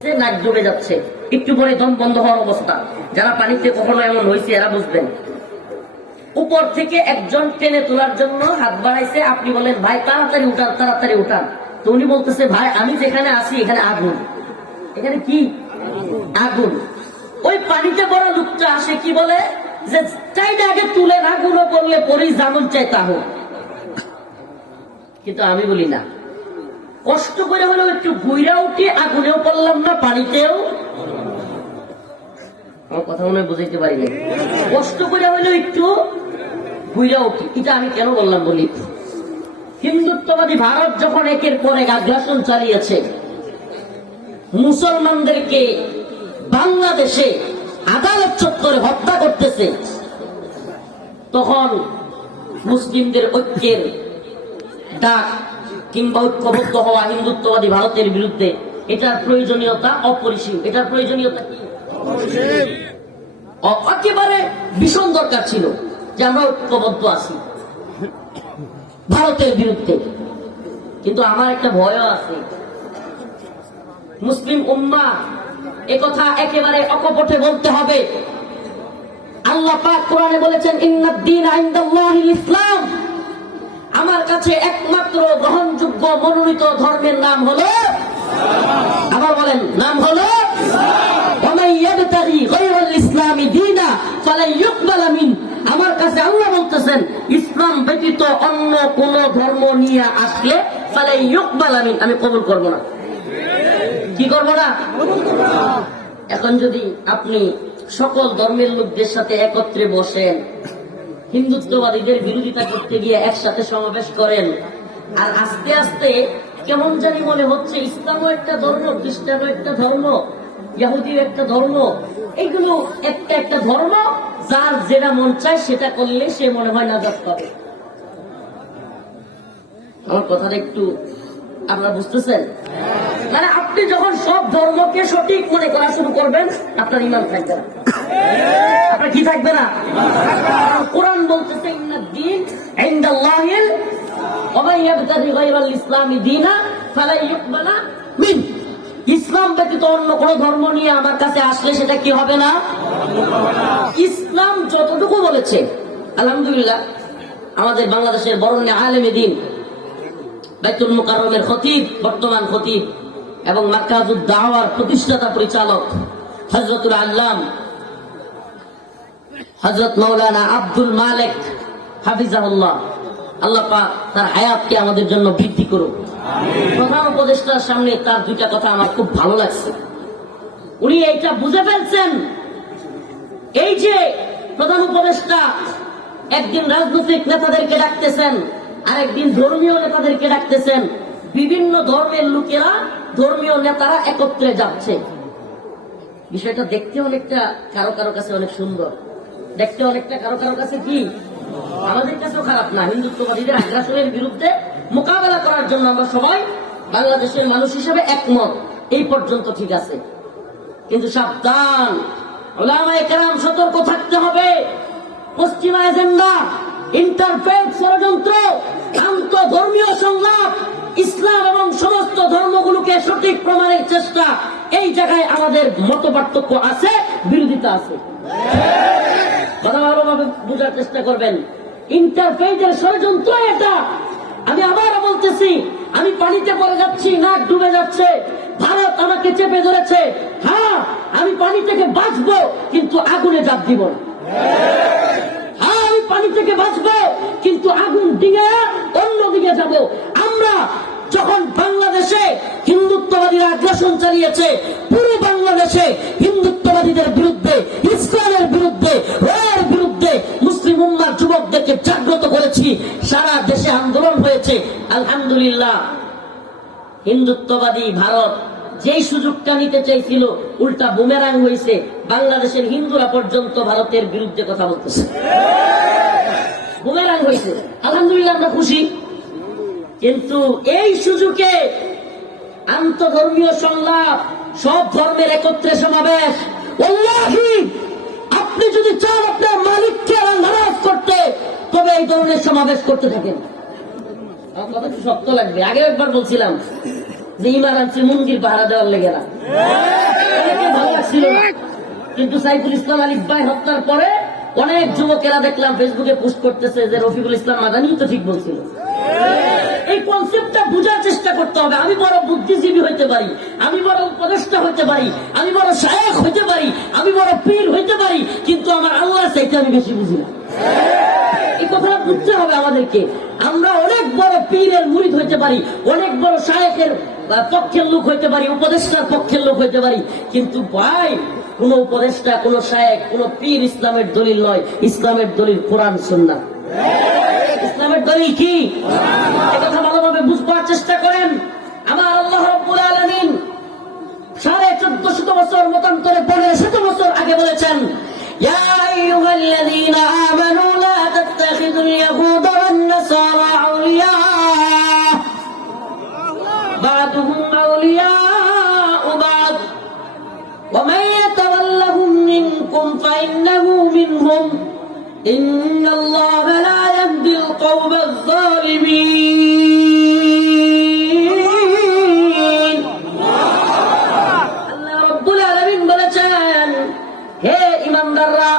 নাক ডুবে যাচ্ছে, একটু পরে দম বন্ধ হওয়ার অবস্থা। যারা পানিতে কখনো এমন হয়েছে এরা বুঝবেন। উপর থেকে একজন টেনে তোলার জন্য হাত বাড়াইছে, আপনি বলেন ভাই তাড়াতাড়ি উঠান তাড়াতাড়ি উঠান, তো উনি বলতেছে ভাই আমি যেখানে আছি এখানে আগুন। এখানে কি আগুন? ওই পানিতে পড়া লোকটা আসে কি বলে যে চাইলে আগে তুলে না, গুলো করলে পরেই যেমন চাই তা হোক। কিন্তু আমি বলি না, কষ্ট করে হলেও একটু ঘুইরা উঠি, আগুনেও পড়লাম না পানিতেও। আমার কথা মনে বুঝাইতে পারি না। কষ্ট করে হলেও একটু ঘুইরা উঠি। এটা আমি কেন বললাম বলি, হিন্দুত্ববাদী ভারত যখন একের পর এক আগ্রাসন চালিয়েছে, মুসলমানদেরকে বাংলাদেশে আদালত চত্বরে হত্যা করতেছে, তখন মুসলিমদের ঐক্যের ডাক কিংবা ঐক্যবদ্ধ হওয়া হিন্দুত্ববাদী ভারতের বিরুদ্ধে এটার প্রয়োজনীয়তা অপরিসীম। এটার প্রয়োজনীয়তা কি? একেবারে ভীষণ দরকার ছিল যে আমরা ঐক্যবদ্ধ আছি ভারতের বিরুদ্ধে। কিন্তু আমার একটা ভয়ও আছে, মুসলিম উম্মাহ একথা একেবারে অকপটে বলতে হবে। আল্লাহ পাক কোরআনে বলেছেন ইন্নাদ-দীন ইনদাল্লাহিল ইসলাম, আমার কাছে একমাত্র গ্রহণযোগ্য মনোনীত ধর্মের নাম হলো, আবার বলেন নাম হলো আমার কাছে আল্লাহ বলতেছেন ইসলাম ব্যতীত অন্য কোন ধর্ম নিয়ে আসলে ফালাই ইউকবাল মিন, আমি কবুল করব না। কি করব না? এখন যদি আপনি সকল ধর্মের লোকদের সাথে একত্রে বসেন, হিন্দুত্ববাদীদের বিরোধিতা করতে গিয়ে একসাথে সমাবেশ করেন, আর আস্তে আস্তে কেমন জানি মনে হচ্ছে ইসলামও একটা ধর্ম, খ্রিস্টানও একটা ধর্ম, ইহুদিও একটা ধর্ম, এগুলো একটা একটা ধর্ম, যার যেটা মন চায় সেটা করলে সে মনে হয় নাজাত পাবে। আমার কথাটা একটু আপনারা বুঝতেছেন? মানে আপনি যখন সব ধর্মকে সঠিক মনে করা শুরু করবেন, আপনার ঈমান থাকবে না। আপনার কি থাকবে না? কোরআন বলতেছে ইন্নাদ-দীন ইনদাল্লাহিল ওয়া মান ইয়াবতাগি গায়রাল ইসলামি দীনা ফালা ইউকবালা মিন, ইসলাম ব্যতীত অন্য কোন ধর্ম নিয়ে আমার কাছে আসলে সেটা কি হবে না? ইসলাম যতটুকু বলেছে, আলহামদুলিল্লাহ আমাদের বাংলাদেশের বরেণ্য আলেমে দ্বীন, বাইতুল মুকাররমের খতিব, বর্তমান খতিব এবং মারকাজুদ দাওয়ার প্রতিষ্ঠাতা পরিচালক হযরতুল আল্লাম হযরত মাওলানা আব্দুল মালিক হাফিজাহুল্লাহ, আল্লাহ পাক তার হায়াতকে আমাদের জন্য বৃদ্ধি করুক। প্রধান উপদেষ্টার সামনে তার দুইটা কথা আমার খুব ভালো লাগছে। উনি এইটা বুঝে ফেলছেন, এই যে প্রধান উপদেষ্টা একদিন রাজনৈতিক নেতাদেরকে ডাকতেছেন, আরেকদিন ধর্মীয় নেতাদেরকে ডাকতেছেন, বিভিন্ন ধর্মের লোকেরা ধর্মীয় নেতারা একত্রে যাচ্ছে। বিষয়টা দেখতে অনেকটা কারো কারো কাছে অনেক সুন্দর, দেখতে অনেকটা কারো কারো কাছে কি আমাদের কাছেও খারাপ না। হিন্দুত্ববাদীদের আগ্রাসনের বিরুদ্ধে মোকাবেলা করার জন্য আমরা সবাই বাংলাদেশের মানুষ হিসেবে একমত, এই পর্যন্ত ঠিক আছে। কিন্তু সাবধান, উলামায়ে কেরাম সতর্ক থাকতে হবে। পশ্চিমা এজেন্ডা, ইন্টারফেথ ষড়যন্ত্র, আন্তঃধর্মীয় সংলাপ, ইসলাম এবং সমস্ত ধর্মগুলোকে সঠিক প্রমাণের চেষ্টা, এই জায়গায় আমাদের মত পার্থক্য আছে, বিরোধিতা আছে। কথা ভালোভাবে বোঝার চেষ্টা করবেন। ইন্টারফেথের ষড়যন্ত্র এটা। আমি আবার বলতেছি, আমি পানিতে পড়ে যাচ্ছি, নাক ডুবে যাচ্ছে, ভারত আমাকে চেপে ধরেছে, হ্যাঁ আমি পানি থেকে বাঁচবো, কিন্তু আগুনে ঝাঁপ দিব না। হ্যাঁ আমি পানি থেকে বাঁচবো, কিন্তু আগুন দিকে অন্যদিকে যাব। আমরা যখন বাংলাদেশে হিন্দুত্ববাদীরা আগ্রাসন চালিয়েছে, পুরো বাংলাদেশে হিন্দুত্ববাদীদের বিরুদ্ধে, ইসলামের বিরুদ্ধে, রায়ের বিরুদ্ধে মুসলিম উম্মার যুবকদেরকে জাগ্রত করেছি, সারা দেশে আন্দোলন হয়েছে। আলহামদুলিল্লাহ, হিন্দুত্ববাদী ভারত যেই সুযোগটা নিতে চাইছিল উল্টা বুমেরাং হয়েছে, বাংলাদেশের হিন্দুরা পর্যন্ত ভারতের বিরুদ্ধে কথা বলতেছে, বুমেরাং হয়েছে। আলহামদুলিল্লাহ, আমরা খুশি। কিন্তু এই সুযোগে আন্তঃধর্মীয় সংলাপ, সব ধর্মের একত্রে সমাবেশ, ওয়াল্লাহি আপনি যদি চান আপনার মালিককে নারাজ করতে, তবে এই ধরনের সমাবেশ করতে থাকেন। আমার কথা একটু শক্ত লাগবে, আগে একবার বলছিলাম যে ইমান আনছে মন্দির পাহারা দেওয়ার লেগে না, ভালো লাগছিল না। কিন্তু সাইফুল ইসলাম আলিফ ভাই হত্যার পরে অনেক যুবকেরা দেখলাম ফেসবুকে পোস্ট করতেছে যে রফিকুল ইসলাম মাদানী তো ঠিক বলছিল। এই কনসেপ্টটা বোঝার চেষ্টা করতে হবে। আমি বড় বুদ্ধিজীবী হইতে পারি, আমি বড় উপদেষ্টা হইতে পারি, আমি বড় শায়েখ হইতে পারি, আমি বড় পীর হইতে পারি, কিন্তু আমার আল্লাহ চাইতে আমি বেশি বুঝি না। এই কথাটা বুঝতে হবে আমাদেরকে। আমরা অনেক বড় পীরের মুরিদ হইতে পারি, অনেক বড় শায়েখের পক্ষের লোক হইতে পারি, উপদেষ্টার পক্ষের লোক হইতে পারি, কিন্তু ভাই কোন উপদেষ্টা, কোন শায়েখ, কোন পীর ইসলামের দলিল নয়। ইসলামের দলিল কোরআন সুন্নাহ। ইসলামের দলিল কি? কথা ভালোভাবে বুঝবার চেষ্টা করেন। আমার আল্লাহ রাব্বুল আলামিন 1450 বছর মতান্তরে 1500 বছর আগে বলেছেন, ইয়া আইয়ুহাল্লাযীনা আমানু লা তাত্তাখিযুল ইয়াহুদা ওয়ান নাসারা আউলিয়া বা'দুহুম আউলিয়াউ বা'দ ওয়া মান ইয়াতাওয়াল্লাহুম মিনকুম ফাইন্নাহু মিনহুম ইন্নাল্লাহা লা ইয়াহদিল কওমাজ যালিমিন। আল্লাহ রাব্বুল আলামিন বলেছেন, হে ঈমানদাররা,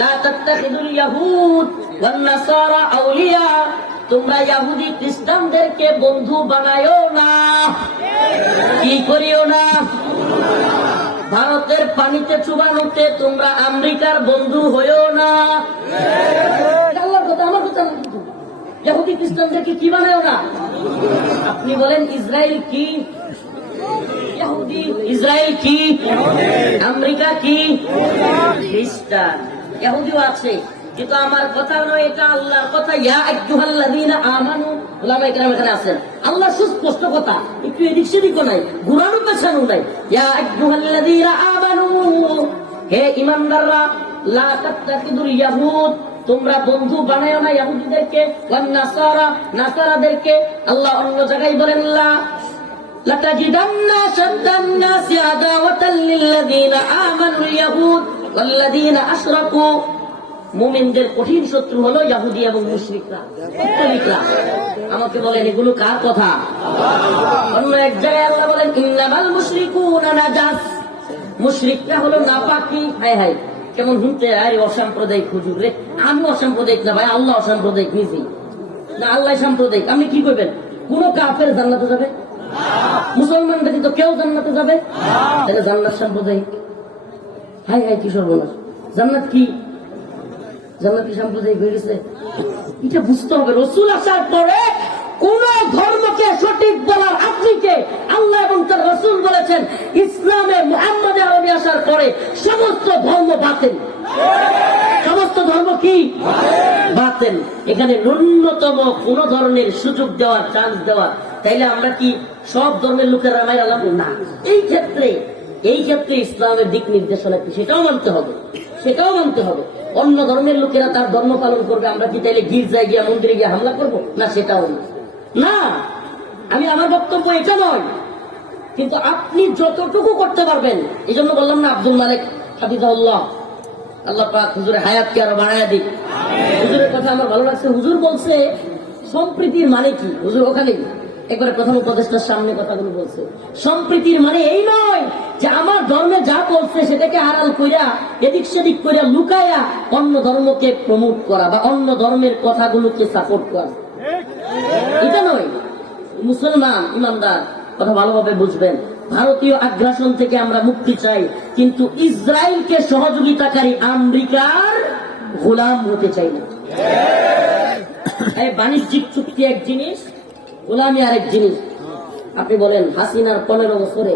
লা তাত্তাখিযুল ইয়াহুদ ওয়ান নাসারা আউলিয়া, তোমরা ইহুদি খ্রিস্টানদেরকে বন্ধু বানায়ো না। কি করিও না? ভারতের পানিতে চুবানোতে তোমরা আমেরিকার বন্ধু হইও না। আল্লাহর কথা, আমার কথা না। ইহুদি খ্রিস্টানদেরকে কি বানায়ো না? আপনি বলেন ইসরায়েল কি? ইহুদি। ইসরায়েল কি? আমেরিকা কি? খ্রিস্টান। ইহুদিও আছে, কিন্তু আমার কথা নয়, এটা আল্লাহর কথা। ইয়া আইয়ুহাল্লাযীনা আমানু, উলামায়ে কেরাম এখানে আছেন। আল্লাহ সুস্পষ্ট কথা, একটু এদিক সেদিকও নাই, ঘুরানো পেছানো নাই। ইয়া আইয়ুহাল্লাযীনা আমানু, হে ঈমানদাররা, লা তাত্তাখিযুল ইয়াহুদ, তোমরা বন্ধু বানায়ো না ইহুদিদেরকে, ওয়ান নাসারা, নাসারাদেরকে। আল্লাহ অন্য জায়গায় বলেন, লাতাজিদান্না শাদ্দান নাসি আদাওয়াতাল লিল্লাযীনা আমানুল ইয়াহুদ ওয়াল্লাযীনা আশরাকু, মুমিনদের কঠিন শত্রু হলো ইহুদি এবং মুশরিকরা। আমাকে বলেন এগুলো কার কথা? অন্য এক জায়গায় আল্লাহ বলেন, ইন্নামাল মুশরিকুনা নাজাস, মুশরিকরা হলো নাপাকি। হায় হায়, কেমন শুনতে আরে অসাম্প্রদায়িক হুজুর রে। আমি অসাম্প্রদায়িক না ভাই, আল্লাহ অসাম্প্রদায়িক নিজেই না, আল্লাহ সাম্প্রদায়িক। আপনি কি করবেন? কোন কাফের জান্নাতে যাবে? মুসলমান ব্যতীত কেউ জান্নাতে যাবে? তাহলে জান্নাত সাম্প্রদায়িক। হায় হায়, কি সর্বনাশ! জান্নাত কি? জান্নাত কি সাম্প্রদায়িক হয়ে গেছে? এটা বুঝতে হবে। রাসূল আসার পরে কোন ধর্মকে সঠিক বলার আপনি কে? আল্লাহ এবং তার রাসূল বলেছেন, ইসলামে মুহাম্মদ আরবি আসার পরে সমস্ত ধর্ম বাতিল। সমস্ত ধর্ম কি? বাতিল। এখানে ন্যূনতম কোন ধরনের সুযোগ দেওয়ার, চান্স দেওয়ার, তাইলে আমরা কি সব ধর্মের লোকেরা মাইরা লাভ না? এই ক্ষেত্রে ইসলামের দিক নির্দেশনা কি সেটাও মানতে হবে, সেটাও মানতে হবে। অন্য ধর্মের লোকেরা তার ধর্ম পালন করবে, আমরা কি তাইলে গির্জায় গিয়ে, মন্দিরে গিয়ে হামলা করবো? না, সেটাও না। আমি, আমার বক্তব্য এটা নয়, কিন্তু আপনি যতটুকু করতে পারবেন। এই জন্য বললাম না, আব্দুল মালিক হাফিজাহুল্লাহ, আল্লাহ পাক হুজুরের হায়াতকে আরো বাড়ায়া দিক। হুজুরের কথা আমার ভালো লাগছে। হুজুর বলছে সম্প্রীতির মানে কি? হুজুর ওখানে একবারে প্রথম উপদেষ্টার সামনে কথাগুলো বলছে। সম্প্রীতির মানে এই নয় যে আমার ধর্মে যা বলছে সেটাকে আড়াল কইরা, এদিক সেদিক কইরা, লুকায়া অন্য ধর্মকে প্রমোট করা বা অন্য ধর্মের কথাগুলোকে সাপোর্ট করা, এটা নয়। মুসলমান ইমানদার কথা ভালোভাবে বুঝবেন। ভারতীয় আগ্রাসন থেকে আমরা মুক্তি চাই, কিন্তু ইসরায়েলকে সহযোগিতাকারী আমেরিকার গোলাম হতে চাই না। এই বাণিজ্যিক চুক্তি এক জিনিস, গোলামি আরেক জিনিস। আপনি বলেন হাসিনার 15 বছরে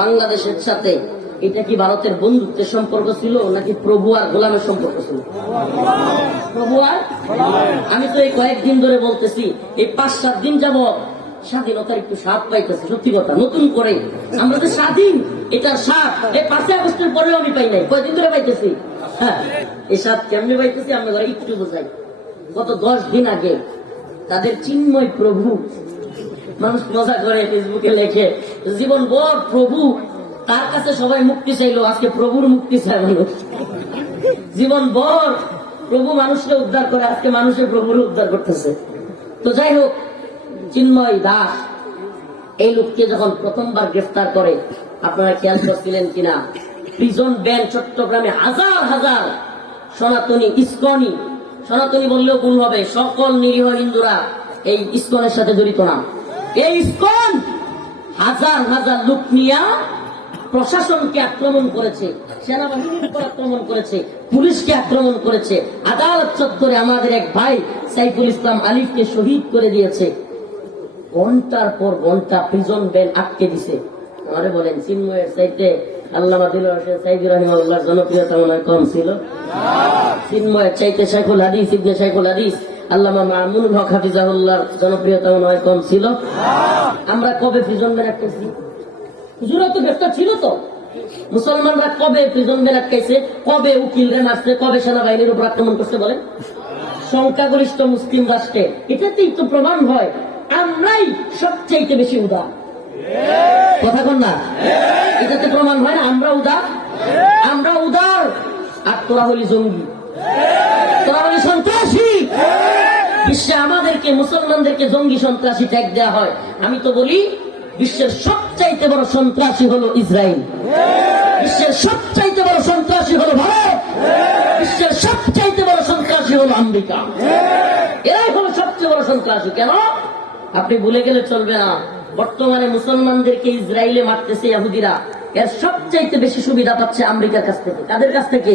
বাংলাদেশের সাথে এটা কি ভারতের বন্ধুত্বের সম্পর্ক ছিল নাকি প্রভু আর গোলামের সম্পর্ক ছিল? প্রভু আর। আমি তো এই কয়েকদিন ধরে বলতেছি, এই 5-7 দিন যাবত স্বাধীনতার একটু স্বাদ পাইতেছে। সত্যি কথা, নতুন করে আমরা যে স্বাধীন, এটার স্বাদ এই 5 আগস্টের পরেও আমি পাই নাই। কয়েকদিন ধরে পাইতেছি। হ্যাঁ, এই স্বাদ কেমনি পাইতেছি আমরা একটু বোঝাই। গত 10 দিন আগে তাদের চিন্ময় প্রভু, মানুষ মজা করে ফেসবুকে লেখে জীবন ভর প্রভু, তার কাছে সবাই মুক্তি চাইলো, আজকে প্রভুর মুক্তি চায় মানুষ। জীবন ভর প্রভু মানুষকে উদ্ধার করে, আজকে মানুষের প্রভুর উদ্ধার করতেছে। তো যাই হোক, চিন্ময় দাস এই লোককে যখন প্রথমবার গ্রেফতার করে, আপনারা খেয়াল করছিলেন কিনা, প্রিজন ব্যান চট্টগ্রামে হাজার হাজার সনাতনী ইসকনি, সনাতনী বললেও ভুল হবে, সকল নিরীহ হিন্দুরা এই ইসকনের সাথে জড়িত না। এই ইসকন হাজার হাজার লোক নিয়ে প্রশাসনকে আক্রমণ করেছে, সেনাবাহিনীর উপর আক্রমণ করেছে, পুলিশকে আক্রমণ করেছে, আদালত চত্বরে আমাদের এক ভাই সাইফুল ইসলাম আলিফকে শহীদ করে দিয়েছে। ঘন্টার পর ঘন্টা প্রিজন ব্যান আটকে দিছে। আমারে বলেন, চিন্ময়ের চাইতে আল্লামা দিলওয়ার হোসেন সাইদি রাহিমাহুল্লাহর জনপ্রিয়তা মনে হয় কম ছিল? চিন্ময়ের চাইতে শাইখুল হাদিস ইবনে শাইখুল হাদিস আল্লামা মামুনুল হক হাফিজাহুল্লাহর জনপ্রিয়তা মনে হয় কম ছিল? আমরা কবে প্রিজন ব্যান আটকেছি? হুজুরা তো গ্রেফতার ছিল তো। মুসলমানরা কবে প্রিজন ব্যান আটকাইছে? কবে উকিলরা মারছে? কবে সেনাবাহিনীর উপর আক্রমণ করতে বলেন? সংখ্যাগরিষ্ঠ মুসলিম রাষ্ট্রে। এটাতেই তো প্রমাণ হয় আমরাই সবচাইতে বেশি উদার। কথা কন না? এটাতে প্রমাণ হয় না আমরা উদার? আমরা উদার, আর তোরা হলি জঙ্গি, তোরা হলি সন্ত্রাসী। বিশ্বে আমাদেরকে, মুসলমানদেরকে জঙ্গি সন্ত্রাসী ট্যাগ দেওয়া হয়। আমি তো বলি বিশ্বের সবচাইতে বড় সন্ত্রাসী হলো ইসরায়েল, বিশ্বের সবচাইতে বড় সন্ত্রাসী হলো ভারত, বিশ্বের সবচাইতে বড় সন্ত্রাসী হলো আমেরিকা। এরাই হলো সবচেয়ে বড় সন্ত্রাসী। কেন? আপনি ভুলে গেলে চলবে না, বর্তমানে মুসলমানদেরকে ইসরায়েলে মারতেছে ইহুদিরা, এর সবচাইতে বেশি সুবিধা পাচ্ছে আমেরিকার কাছ থেকে। কাদের কাছ থেকে?